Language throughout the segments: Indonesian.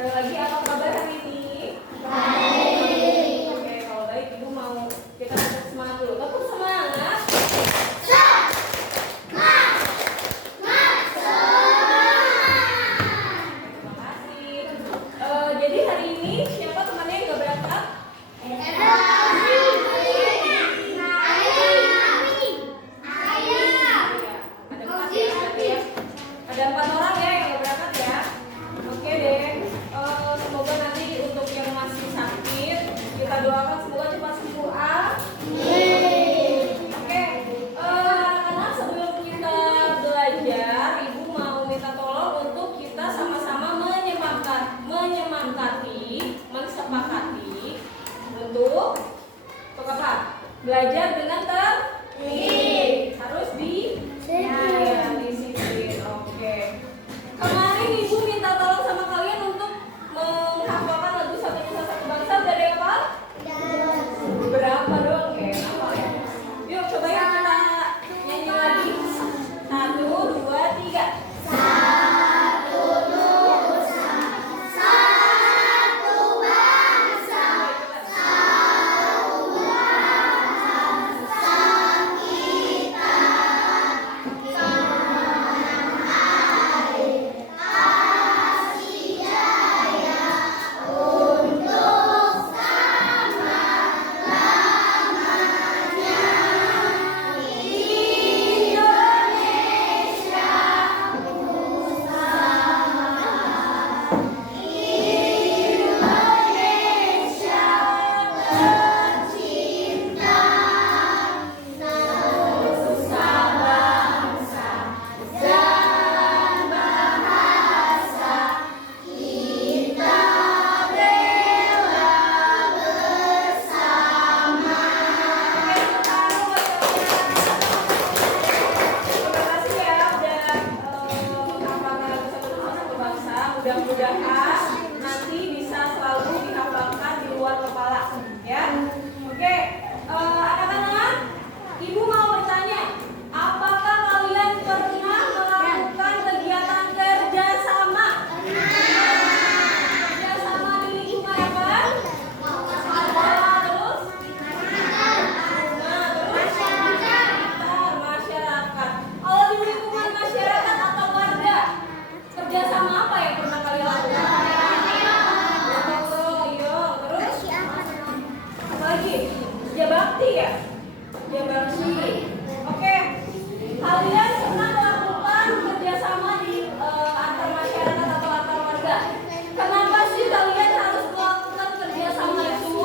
Sekali lagi, apa kabar hari ini? Baik. Oke, kalau baik Ibu mau kita tetap semangat dulu. Tetap semangat. Terima kasih. Jadi hari ini siapa temannya yang nggak berangkat? Ada 4 orang ya yang nggak berangkat ya. Oke deh. Semoga nanti untuk yang masih sakit kita doakan semoga cepat sembuh. Oke. Karena sebelum kita belajar, Ibu mau minta tolong untuk kita sama-sama mensepakati untuk apa? Belajar dengan tertib. Harus disiplin. Oke. Kemarin Ibu minta tolong sama kalian untuk menghafalkan lagu Satu Nusa Satu Bangsa. Udah ada yang hafal? Berapa dong? Oke, hafal ya. Yuk coba ya kita nyanyi lagi. 1, 2, 3. Mudah-mudahan nanti bisa selalu dihafalkan di luar kepala, ya. Oke, anak-anak, Ibu mau bertanya, apakah kalian pernah melakukan kegiatan kerjasama? Kerjasama di lingkungan apa? Terus? Masyarakat. Kalau di lingkungan masyarakat atau warga, kerjasama apa yang pernah kalian lakukan? Terus apa lagi? Kerja bakti ya? Kerja bakti. Oke. Kalian pernah melakukan kerjasama di antar masyarakat atau antar warga? Kenapa sih kalian harus melakukan kerjasama itu?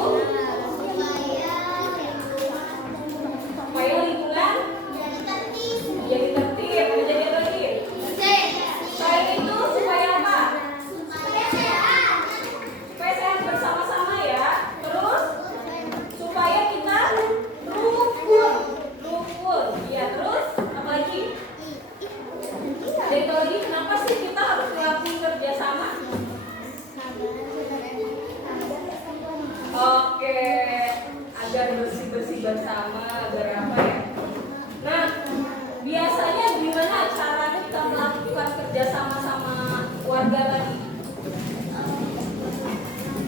Supaya lingkungan jadi tertib. Jadi apa lagi? Selain itu supaya apa? Supaya sehat bersama-sama ya. Terus supaya kita rukun. Iya, terus apa lagi? Jadi lagi kenapa sih kita harus melakukan kerjasama? Oke, agar bersih-bersih bersama, agar apa ya? Nah, biasanya gimana cara kita melakukan kerjasama sama warga tadi?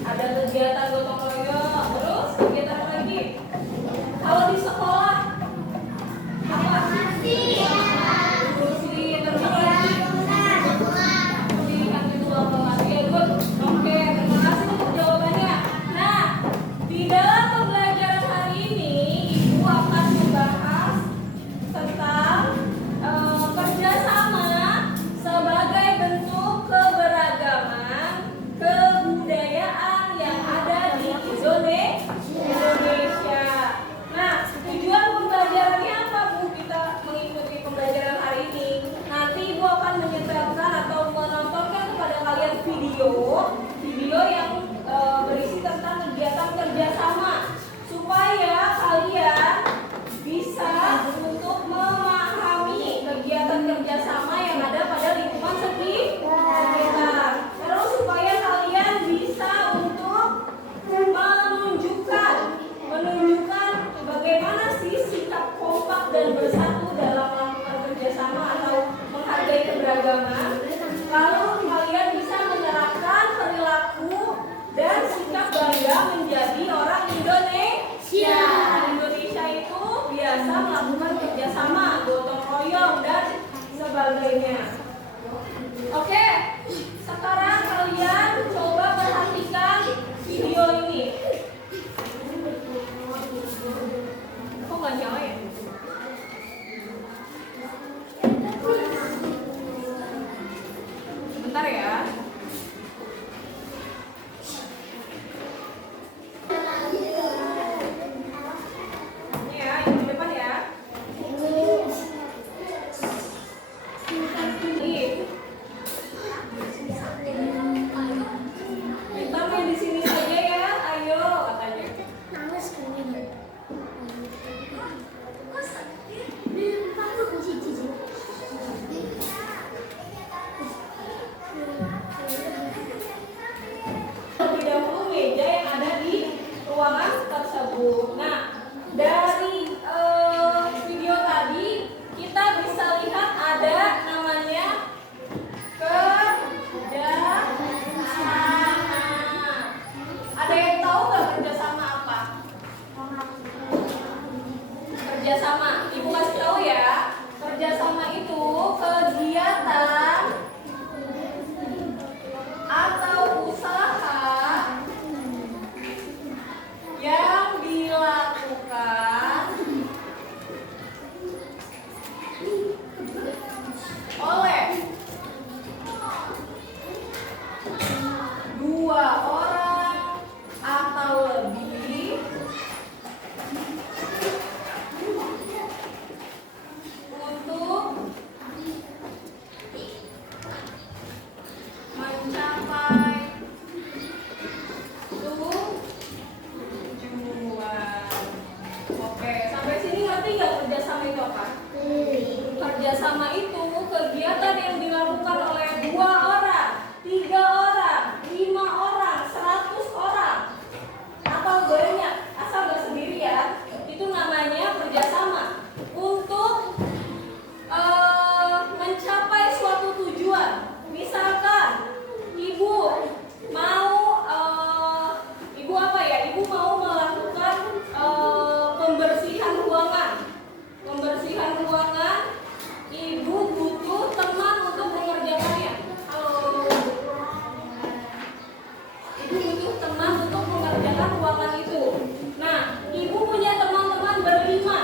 Ada kegiatan gotong royong, terus kegiatan apa lagi? Kalau di sekolah apa? Bersih, terus apa lagi? Pendidikan visual kelas. Ya, good. Oke, terima kasih untuk jawabannya. Nah, di dalam pembelajaran hari ini Ibu akan membahas tentang kerjasama sebagai bentuk keberagaman kebudayaan yang ada di Indonesia. Nah, tujuan pembelajarannya apa, Bu? Kita mengikuti pembelajaran hari ini. Nanti Ibu akan menyetelkan atau menontonkan kepada kalian video yang berisi tentang kegiatan kerjasama supaya kalian bisa untuk memahami kegiatan kerjasama yang ada pada lingkungan sekitar. Terus supaya kalian bisa untuk menunjukkan bagaimana sih sikap kompak dan bersatu dalam melakukan kerjasama atau menghargai keberagaman. Lalu kalian bisa menerapkan perilaku sebagainya. Oke, sekarang kalian coba perhatikan video ini. Kok nggak nyala ya? Sebentar ya. Ini ya, yang di depan ya. Kita main di sini saja ya, ayo katanya. Terlebih dahulu meja yang ada di ruangan tersebut. Nah, dari video tadi kita bisa lihat ada namanya kerjasama. Ada yang tahu nggak kerjasama apa? Kerjasama, ibu kasih tahu ya. Kerjasama itu kegiatan atau usaha yang dilakukan oleh dua orang atau lebih untuk mencapai tujuan. Oke, sampai sini ngerti nggak kerjasama itu apa? Kerjasama itu kegiatan yang dilakukan oleh 2 orang, 3 orang, 5 orang, 100 orang, atau banyak, asal nggak sendiri ya. Itu namanya kerjasama untuk mencapai suatu tujuan. Misalkan ibu mau ibu apa ya? Ibu mau melakukan pembersihan ruangan. Pembersihan ruangan, ibu butuh teman untuk mengerjakannya. Halo. Ibu butuh teman untuk mengerjakan ruangan itu. Nah, ibu punya teman-teman berlima.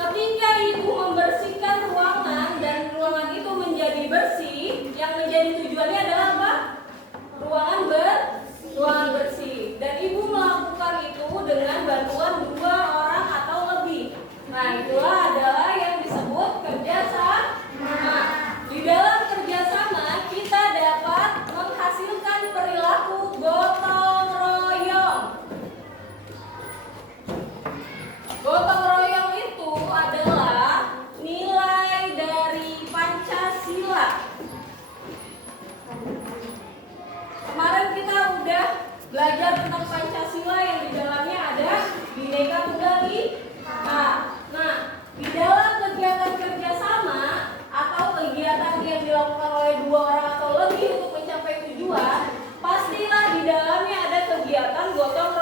Ketika ibu membersihkan ruangan dan ruangan itu menjadi bersih, yang menjadi tujuannya adalah apa? Ruangan bersih. Dan ibu melakukan itu dengan bantuan 2 orang atau lebih. Nah, itulah adalah yang disebut kerjasama. Di dalam kerjasama kita dapat menghasilkan perilaku gotong royong. Gotong royong itu adalah nilai dari Pancasila. Kemarin kita udah belajar tentang Pancasila yang di dalamnya ada Bhinneka Tunggal Ika. Nah, di dalam kegiatan kerjasama atau kegiatan yang dilakukan oleh 2 orang atau lebih untuk mencapai tujuan, pastilah di dalamnya ada kegiatan gotong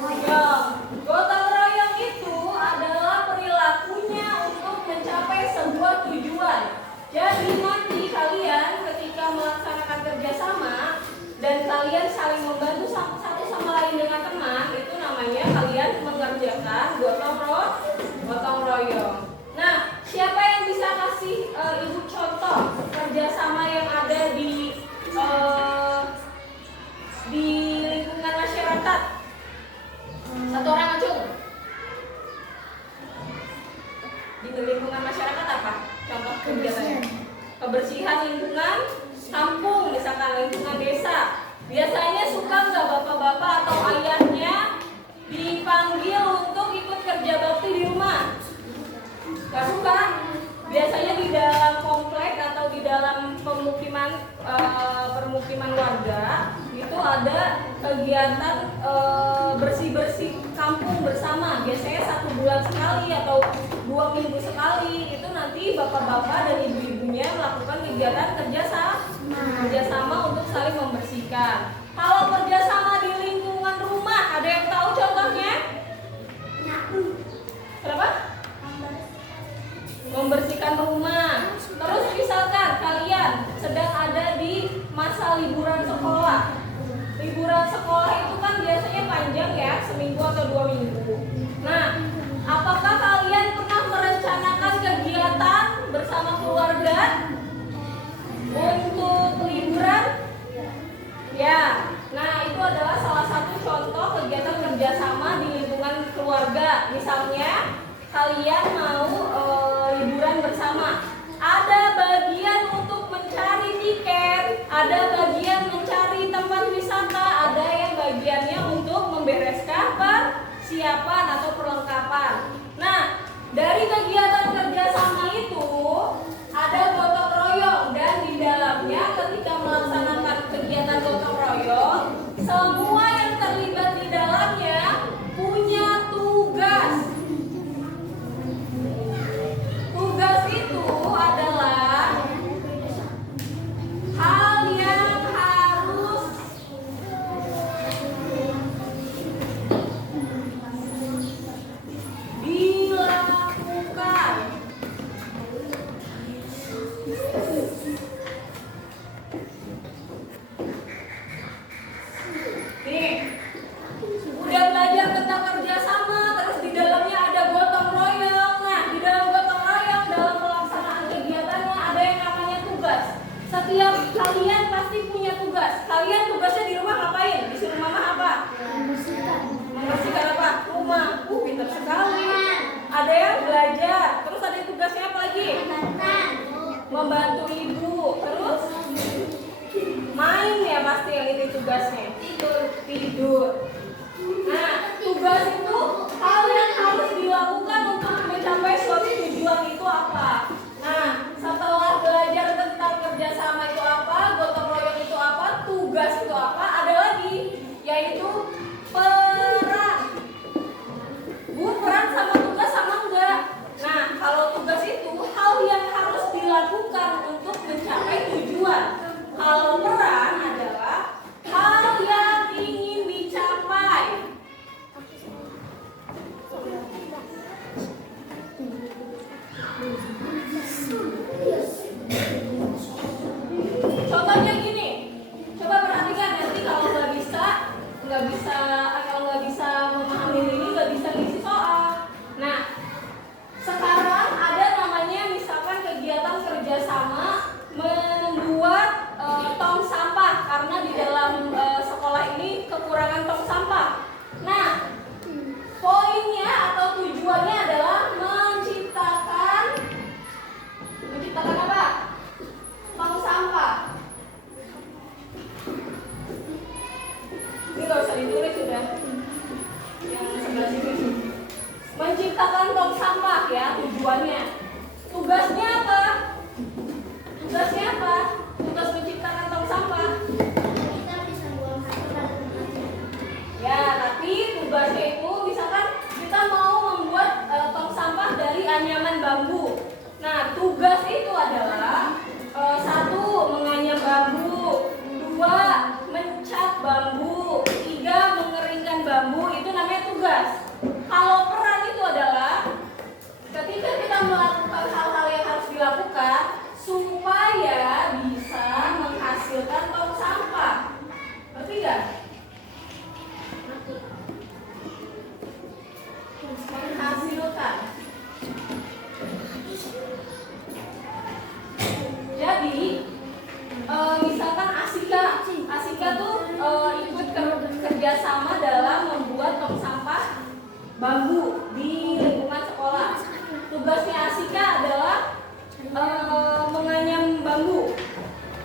royong. Gotong royong itu adalah perilakunya untuk mencapai sebuah tujuan. Jadi nanti kalian ketika melaksanakan kerjasama dan kalian saling membantu satu sama lain dengan teman, itu namanya kalian mengerjakan gotong royong. Nah, siapa yang bisa kasih ibu contoh kerjasama yang ada di lingkungan masyarakat? Satu orang acung. Di lingkungan masyarakat apa? Contoh kegiatannya. Kebersihan lingkungan kampung, misalkan lingkungan desa. Biasanya suka nggak bapak-bapak atau ayahnya dipanggil untuk ikut kerja bakti di rumah? Gak suka. Biasanya di dalam komplek atau di dalam permukiman warga itu ada kegiatan bersih-bersih kampung bersama. Biasanya 1 bulan sekali atau 2 minggu sekali. Itu nanti bapak-bapak dan ibu-ibunya melakukan kegiatan kerjasama untuk saling membersihkan. Kalau kerjasama di lingkungan rumah, ada yang tahu contohnya? Kenapa? Membersihkan rumah. Terus misalkan kalian sedang ada di masa liburan sekolah. Liburan sekolah itu kan biasanya panjang ya, seminggu atau 2 minggu. Nah, apakah kalian pernah merencanakan kegiatan bersama keluarga untuk liburan? Ya, nah itu adalah salah satu contoh kegiatan kerjasama di lingkungan keluarga. Misalnya, kalian mau liburan bersama. Ada bagian untuk mencari tiket, ada bagian mencari tempat wisata, ada yang bagiannya untuk membereskan persiapan atau perlengkapan. Nah, dari kegiatan kerjasama itu ada gotong royong, dan di dalamnya ketika melaksanakan kegiatan gotong royong, semua yang terlibat di dalamnya punya tugas. Tugas itu adalah hal yang harus dilakukan. Nih, udah belajar tentang kerjasama, terus di dalamnya ada gotong royong. Nah, di dalam gotong royong, dalam pelaksanaan kegiatannya ada yang namanya tugas. Setiap kalian pasti punya tugas. Kalian tugasnya di rumah ngapain? Disuruh mama apa? Membersihkan apa? Rumah. Pintar sekali. Ada yang belajar. Terus ada tugasnya apa lagi? Membantu ibu. Terus main ya pasti yang ini tugasnya. Tidur. Nah, tugas itu hal yang harus dilakukan untuk mencapai suatu tujuan itu apa? Nah, setelah belajar tentang kerjasama itu apa, gotong royong itu apa, tugas itu apa, ada lagi yaitu peran. Peran sama tugas sama enggak? Nah, kalau tugas itu hal yang harus dilakukan untuk mencapai tujuan. Kalau peran adalah hal yang ingin dicapai. Contohnya gini, coba perhatikan nanti kalau nggak bisa memahami ini, nggak bisa ngisi soal. Nah, sekarang ada namanya misalkan kegiatan kerjasama membuat tong sampah, karena di dalam sekolah ini kekurangan tong sampah. Nah, poinnya atau tujuannya adalah menciptakan apa? Tong sampah. Ini nggak usah ditulis sudah. Yang sebelah sini. Menciptakan tong sampah ya tujuannya. Tugasnya apa? Tugasnya apa? Tugas menciptakan tong sampah. Kita bisa buang sampah pada tempatnya. Ya, tapi tugasnya itu misalkan kita mau membuat tong sampah dari anyaman bambu. Nah, tugas itu adalah 1. Menganyam bambu, 2. Mencat bambu, 3. Mengeringkan bambu. Itu namanya tugas. Kalau peran itu adalah ketika kita melakukan hal-hal yang harus dilakukan supaya bisa menghasilkan tong sampah. Ngerti nggak? Menghasilkan. Jadi misalkan Asika tuh ikut kerjasama dalam membuat tong sampah bambu di lingkungan sekolah. Tugasnya Asika adalah menganyam bambu.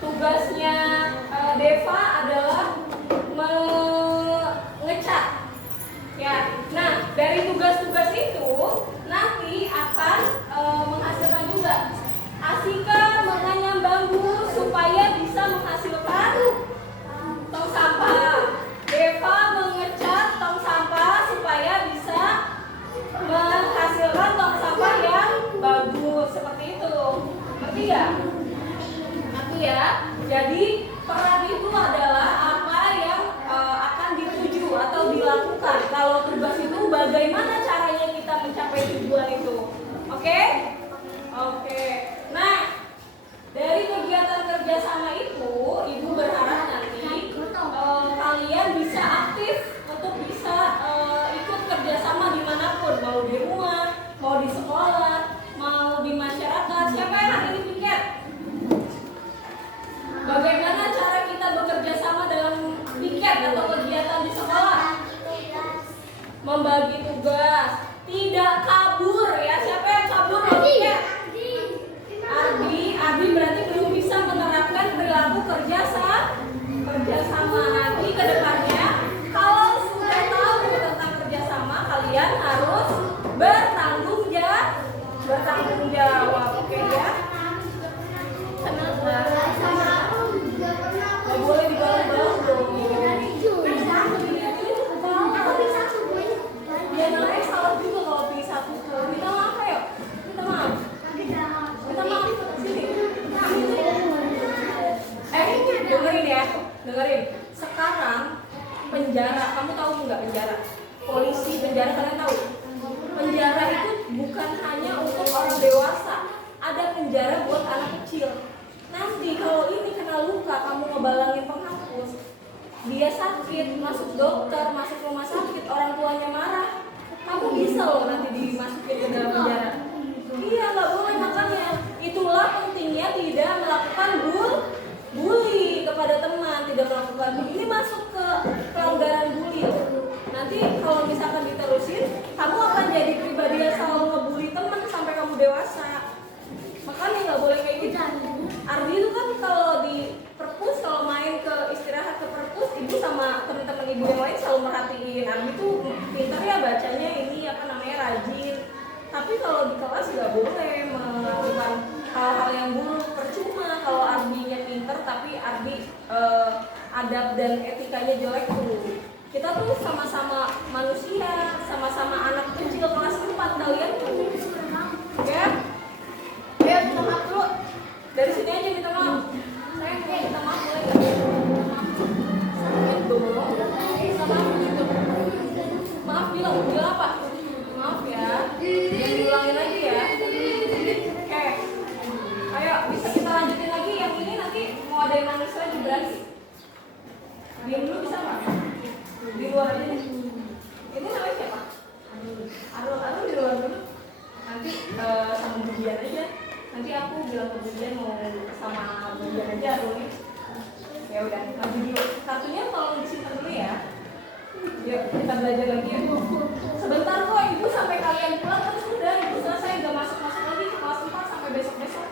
Tugasnya Deva adalah mengecat. Ya, nah dari tugas-tugas itu nanti akan menghasilkan juga. Asika menganyam bambu supaya bisa menghasilkan tong sampah. Deva mengecat tong sampah supaya bisa menghasilkan tong sampah yang bagus. Seperti itu. Ngerti ya? Ngerti ya? Jadi peran itu adalah apa yang akan dituju atau dilakukan. Kalau tugas itu bagaimana caranya kita mencapai tujuan itu. Oke? Oke. Nah, kerjasama itu, ibu berharap nanti kalian bisa aktif untuk bisa ikut kerjasama dimanapun, mau di rumah, mau di sekolah, mau di masyarakat. Siapa yang hari ini piket? Bagaimana cara kita bekerja sama dalam piket atau kegiatan di sekolah? Membagi tugas, tidak kabur ya. Siapa yang kabur mau piket? Ardi berarti belum bisa menerapkan perilaku kerjasama. Nanti ke depannya kalau sudah tahu tentang kerjasama, kalian harus bertanggung jawab. Oke ya? Kenapa? Gak boleh dibawa-bawa dong. Ya namanya salah juga kalau pilih satu. Minta maaf ayo. Minta maaf. Sini. Dengerin. Sekarang penjara, kamu tahu nggak penjara? Polisi penjara, kalian tahu? Penjara itu bukan hanya untuk orang dewasa. Ada penjara buat anak kecil. Nanti kalau ini kena luka, kamu ngebalangin penghapus, dia sakit, masuk dokter, masuk rumah sakit, orang tuanya marah, kamu bisa loh nanti dimasukin ke dalam penjara. Iya, nggak boleh. Makanya itulah pentingnya tidak melakukan bully kepada teman, tidak melakukan ini masuk ke pelanggaran bully. Nanti kalau misalkan diterusin, kamu akan jadi pribadi yang selalu ngebully teman sampai kamu dewasa. Makanya nggak boleh kayak gitu. Ardi itu kan kalau di perpus, kalau main ke istirahat ke perpus, ibu sama teman-teman ibu yang lain selalu merhatiin. Ardi tuh pintar ya bacanya, ini apa namanya rajin. Tapi kalau di kelas nggak boleh melakukan hal-hal yang buruk. Percuma kalau Ardinya pintar tapi Ardi adab dan etikanya jelek tuh. Kita tuh sama-sama manusia, sama-sama anak kecil kelas 4 kalian tuh. Ya? Ya, minta maaf dulu. Dari sini aja minta maaf. Saya mau minta maaf boleh nggak? Minta maaf. Sakit dong. Minta maaf gitu. Maaf bilang apa? Maaf ya. Jangan diulangin lagi ya. Oke. Ayo, bisa kita lanjutin lagi. Yang ini nanti mau ada yang nangis lagi berarti. Diam dulu bisa nggak? Di luar aja nih. Ini namanya siapa? Arul di luar dulu. Nanti sama Budian aja. Nanti aku bilang ke Budian mau sama Budian aja Arul nih. Ya udah, maju dulu. Kartunya tolong disimpan dulu ya. Yuk, kita belajar lagi ya. Sebentar kok, ibu sampai kalian pulang kan sudah. Ibu selesai, gak masuk-masuk lagi ke kelas 4 sampai besok-besok.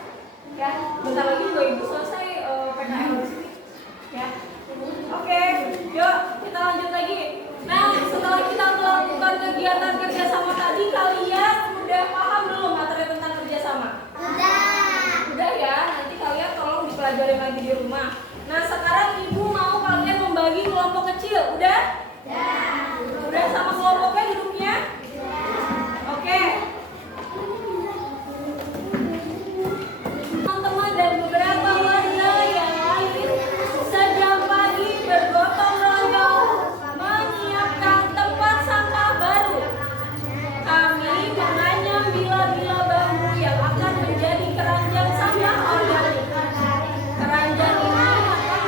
Ya, bentar lagi juga ibu selesai PKL di sini. Ya. Oke, yuk kita lanjut lagi. Nah, setelah kita melakukan kegiatan kerjasama tadi, kalian udah paham belum materi tentang kerjasama? Udah ya, nanti kalian tolong dipelajarin lagi di rumah. Nah, sekarang ibu mau kalian membagi kelompok kecil, udah? Udah sama kelompoknya duduknya? Oke. Teman-teman dan beberapa warga yang lain sejak pagi bergotong royong menyiapkan tempat sampah baru. Kami menganyam bila-bila bambu yang akan menjadi keranjang sampah organik. Keranjang ini akan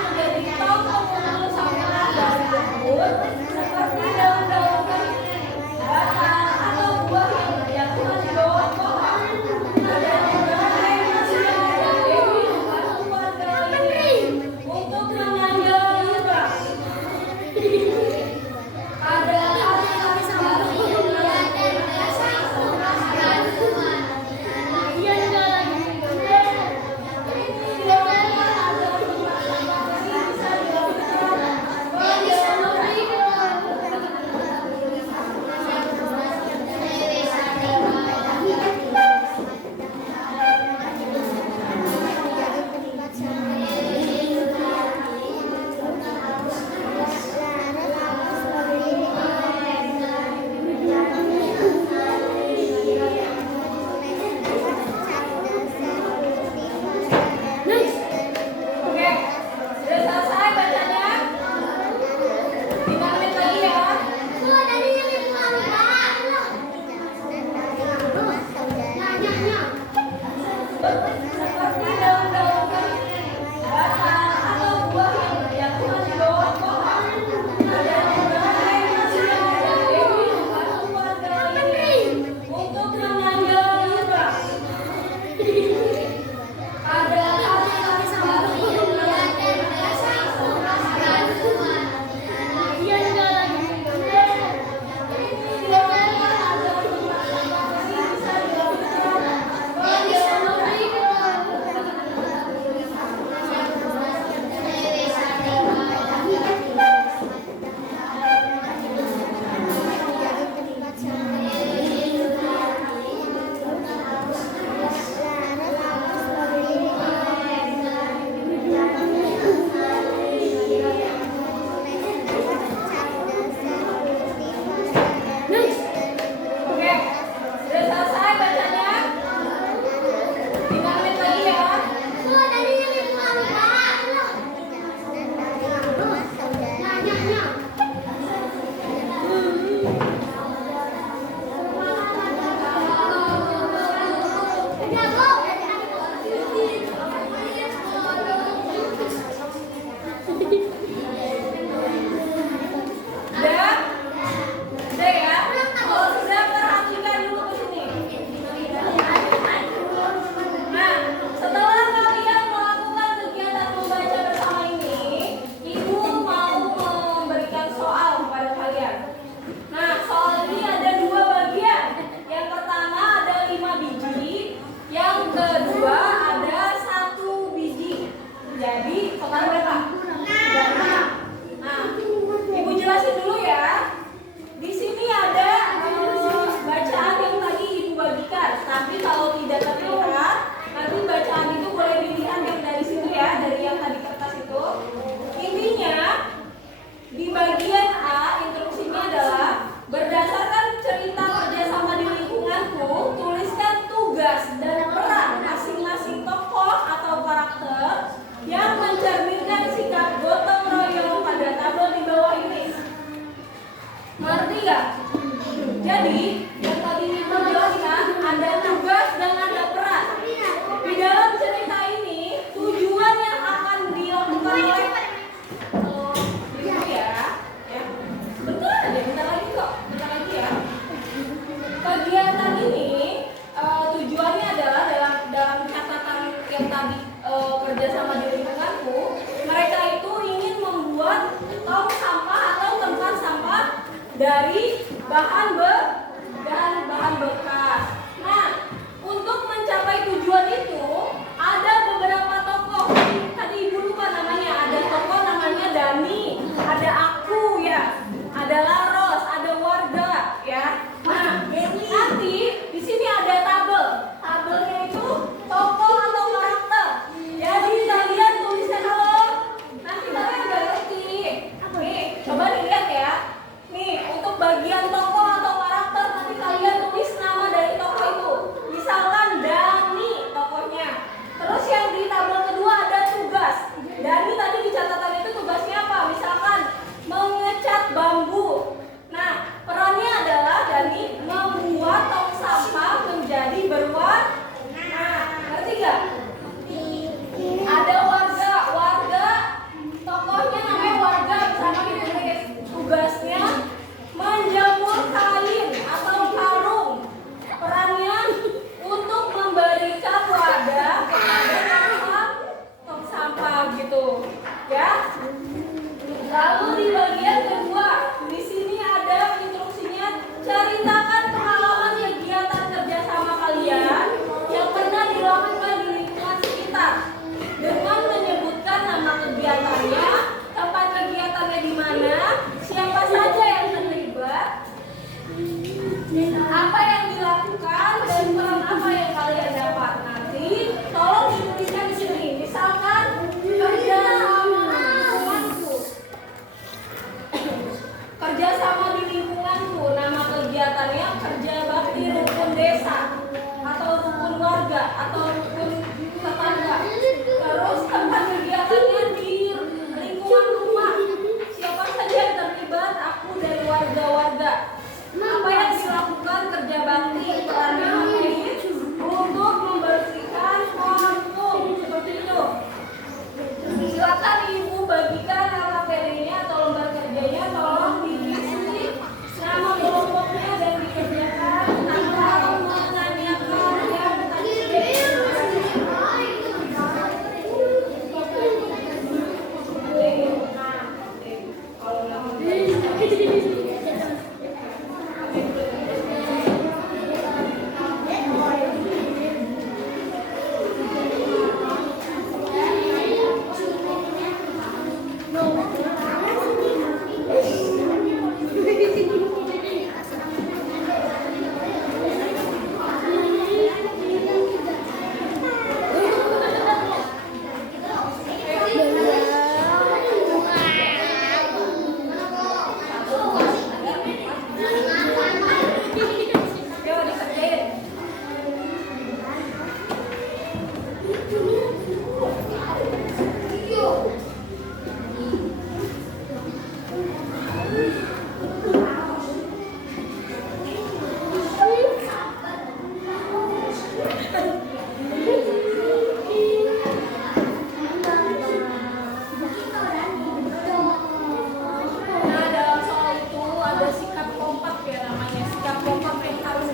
dari bahan bekas. Nah, untuk mencapai tujuan itu ada beberapa tokoh. Tadi Ibu lupa namanya. Ada tokoh namanya Dani, ada aku ya, ada Laros, ada warga ya. Nah, nanti di sini ada tabel. Tabelnya itu tokoh atau karakter. Jadi kalian tuliskan dulu. Nanti kalian udah ngerti. Nih, coba dilihat ya. Nih, untuk bagian tokoh atau karakter nanti kalian tulis nama dari tokoh itu. Misalkan Dani tokohnya. Terus yang di tabel kedua ada tugas. Dani tadi di catatan itu tugasnya apa? Misalkan mengecat bambu. Nah, perannya adalah Dani membuat tong sampah menjadi berwarna. Nah, ngerti gak? Ada warga tokohnya namanya warga bersama ditulis. Tugasnya menjemur kain atau karung. Perannya untuk memberikan wadah kepada tong sampah gitu, ya. Lalu di bagian kedua, di sini ada instruksinya, ceritakan pengalaman kegiatan kerjasama kalian yang pernah dilakukan di lingkungan sekitar dengan menyebutkan nama kegiatannya, tempat kegiatannya di mana, siapa saja yang terlibat, apa yang dilakukan, dan peran apa yang kalian dapat. Nanti tolong dituliskan di sini. Misalkan kerja sama di lingkunganku, nama kegiatannya kerja bakti rukun desa atau rukun warga atau rukun tetangga. Terus tempat kegiatannya di lingkungan rumah, siapa saja yang terlibat, aku dan warga-warga. Apa yang dilakukan kerja bakti, perannya untuk membersihkan kampung, seperti itu. Silakan Ibu bagikan materinya atau lembar kerjanya, tolong diisi nama kelompoknya dan dikerjakan tanpa menanyakan yang tadi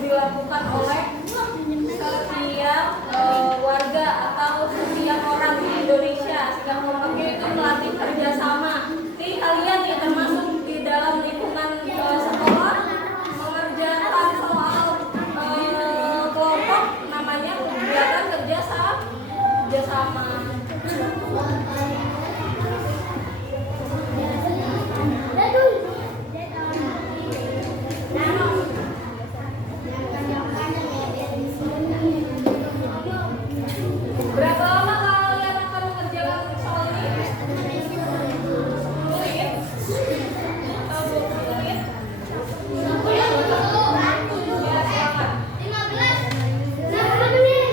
dilakukan oleh setiap warga atau setiap orang di Indonesia. Sikap kompaknya itu melatih kerjasama. Jadi kalian yang termasuk di dalam lingkungan sekolah mengerjakan soal kelompok, namanya kegiatan kerjasama. Berapa lama kalian akan mengerjakan soal ini? 10 menit? Atau 20 menit? Ya, silakan. 15 menit.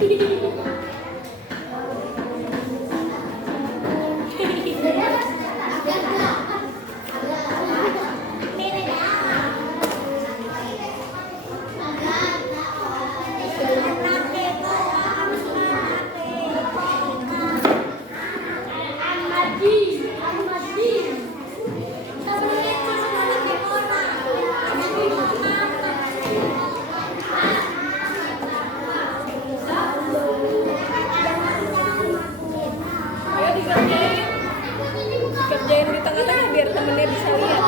Ayo dikerjain. Kerjain di tengah-tengah biar temennya bisa lihat.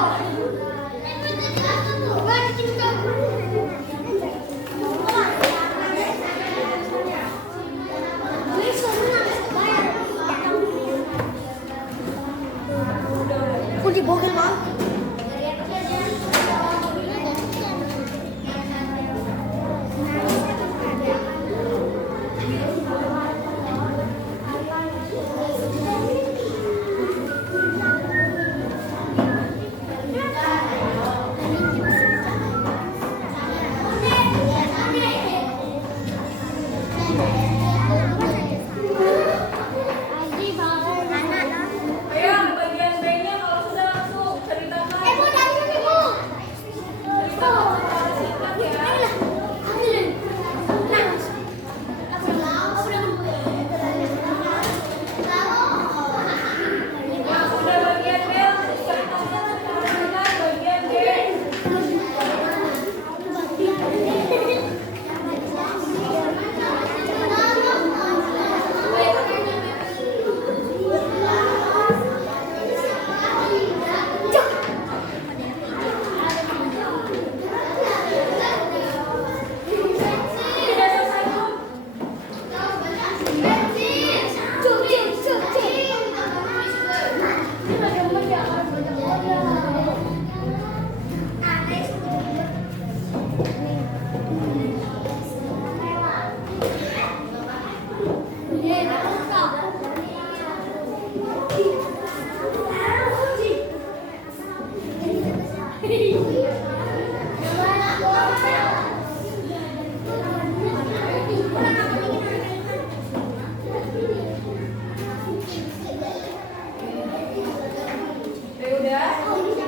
Kunci bogel bang. Ayo bagian B-nya kalau sudah langsung ceritakan. Ceritakan secara singkat ya. Yang sudah bagian B langsung ceritakan secara singkat bagian B. Sudah selesai belum? Ya udah. Udah.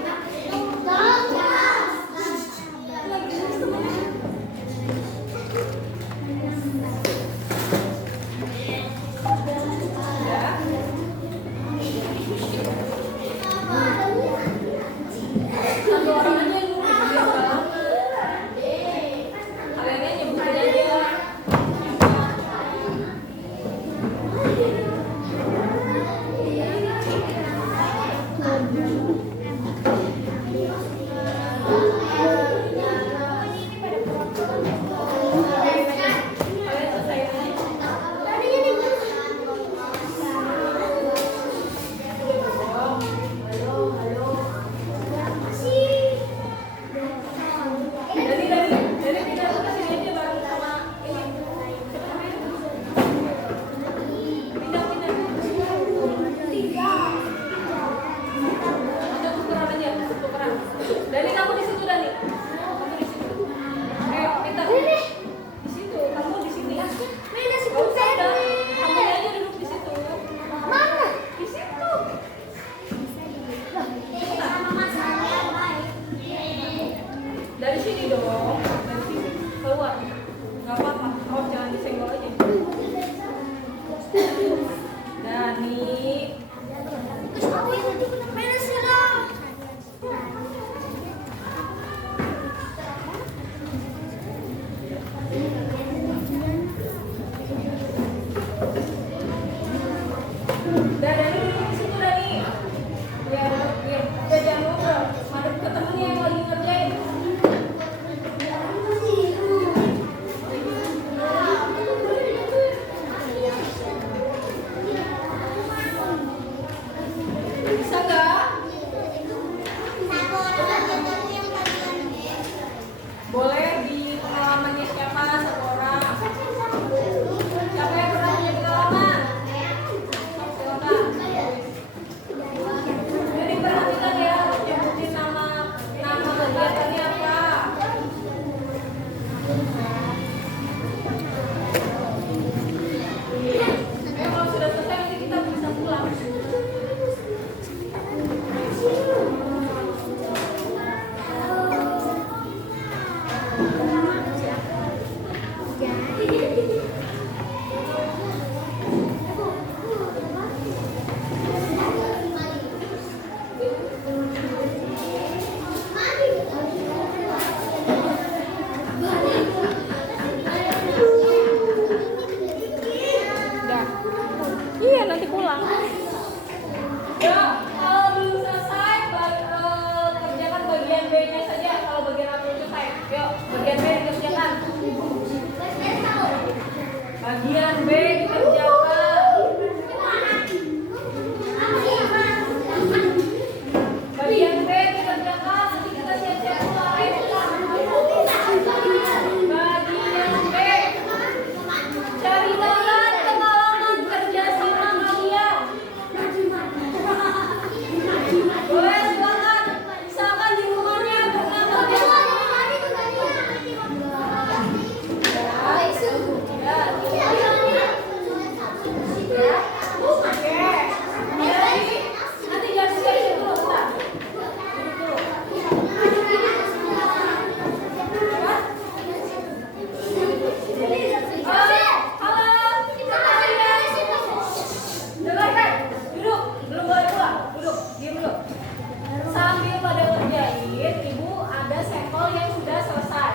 Satu orang aja yang nulis biar gampang. Kalian nyebutin aja. Kalian selesai ini. Dari kita tuh kesini aja bareng sama ini. Pindah. Atau tukeran aja, tukeran. Dani kamu di situ Dani. Kamu di situ. Ayo minta. Di situ, kamu di sini. Gak usah dah. Kamu aja duduk di situ. Di situ. Dari sini dong. Dari sini keluar. Gak apa-apa. Oh jangan disenggol aja. Dani. Dani duduk di situ Dani. Biar jangan ngobrol. Madep ke temennya yang lagi ngerjain. Bisa gak? Bagian B dikerjakan. Bagian B dikerjakan. Nanti kita siap-siap mulai. Bagian B. Cari jalan pengalaman kerja sama kalian. Boleh silakan. Misalkan di rumahnya pernah kerja sama. Nanti jangan sekali dulu, bentar. Halo, kita kalian. Dengarkan, duduk. Belum boleh pulang. Duduk, diam dulu. Sambil pada ngerjain, ibu ada sampel yang sudah selesai.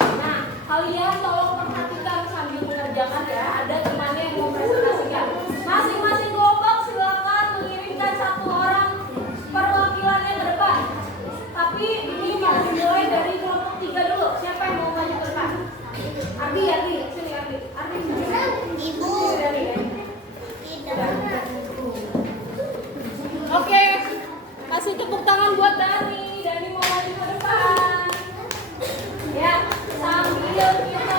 Nah, kalian tolong perhatikan sambil mengerjakan ya. Ada temannya yang mau presentasikan. Masing-masing kelompok silakan mengirimkan satu orang perwakilannya ke depan. Tapi ini mau dimulai dari kelompok 3 dulu. Siapa yang mau maju ke depan? Ardi, sini Ardi. Ibu. Oke, kasih tepuk tangan buat Dani. Dani mau maju ke depan. Ya, sambil kita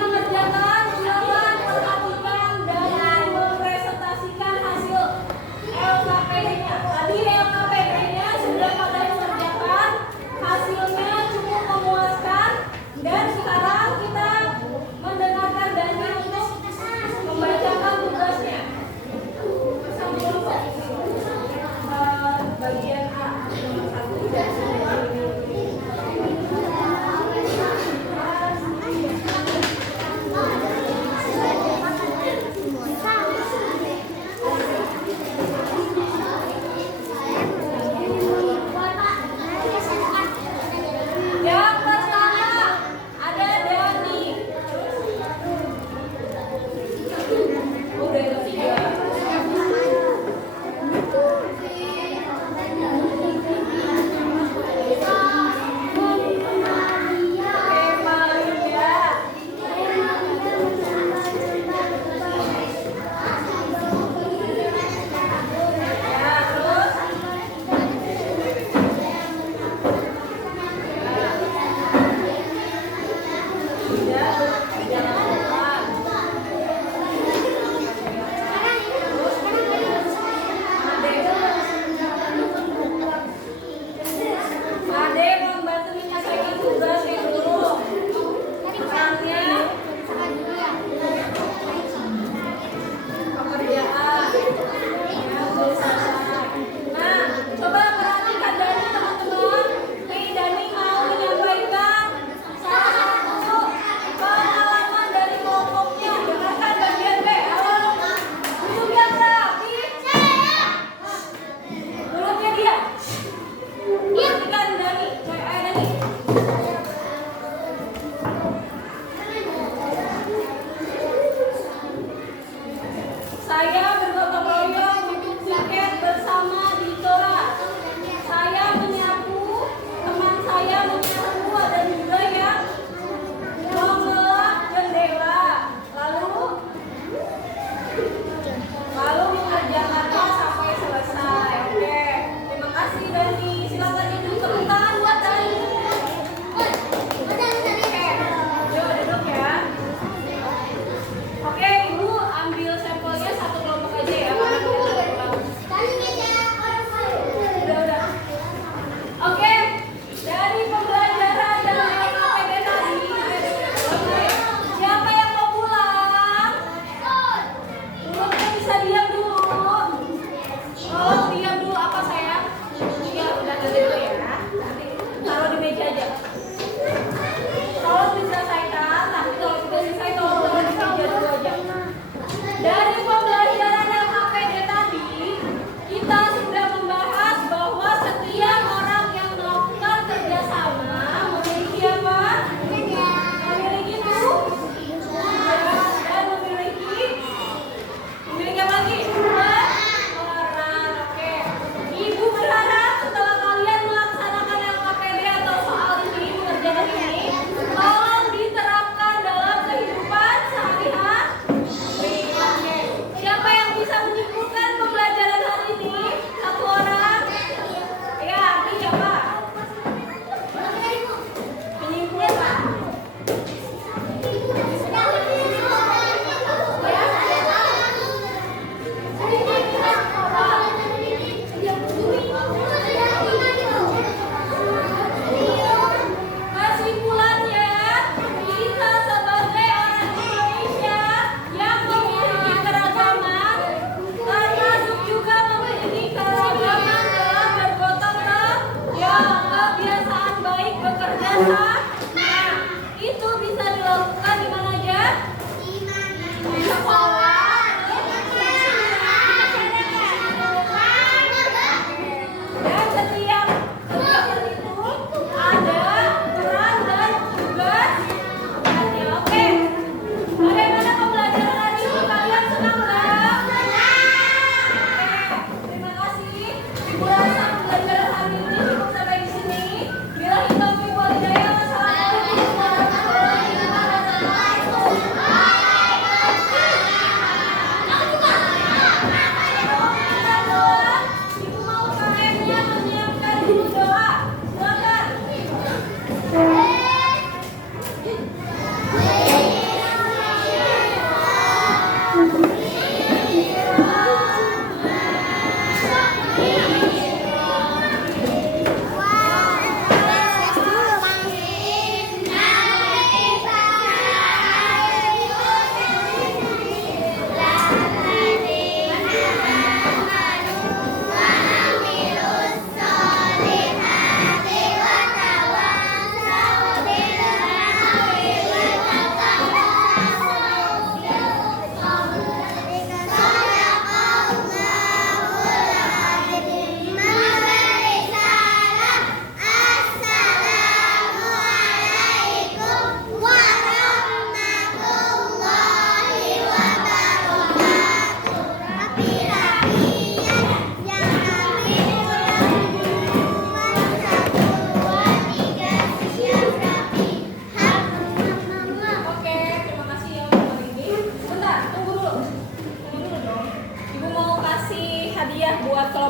mengerjakan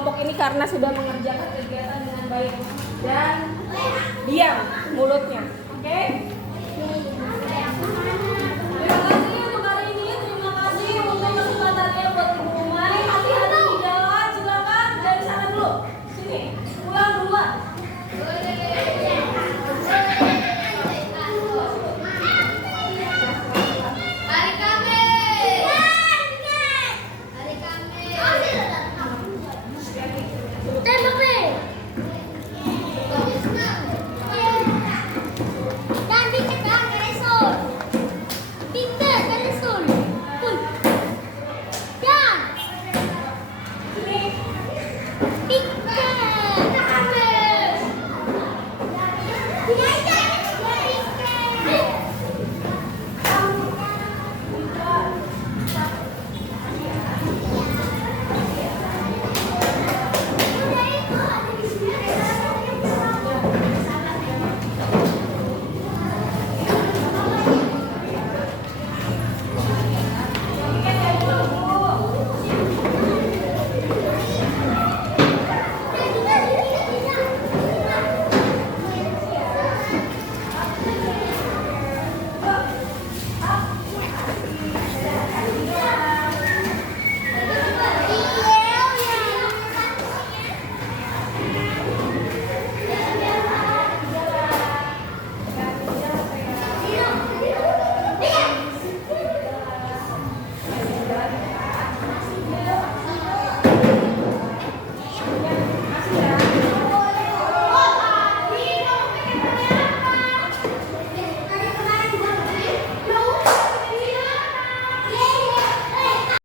kelompok ini karena sudah mengerjakan kegiatan dengan baik dan diam mulutnya. Oke?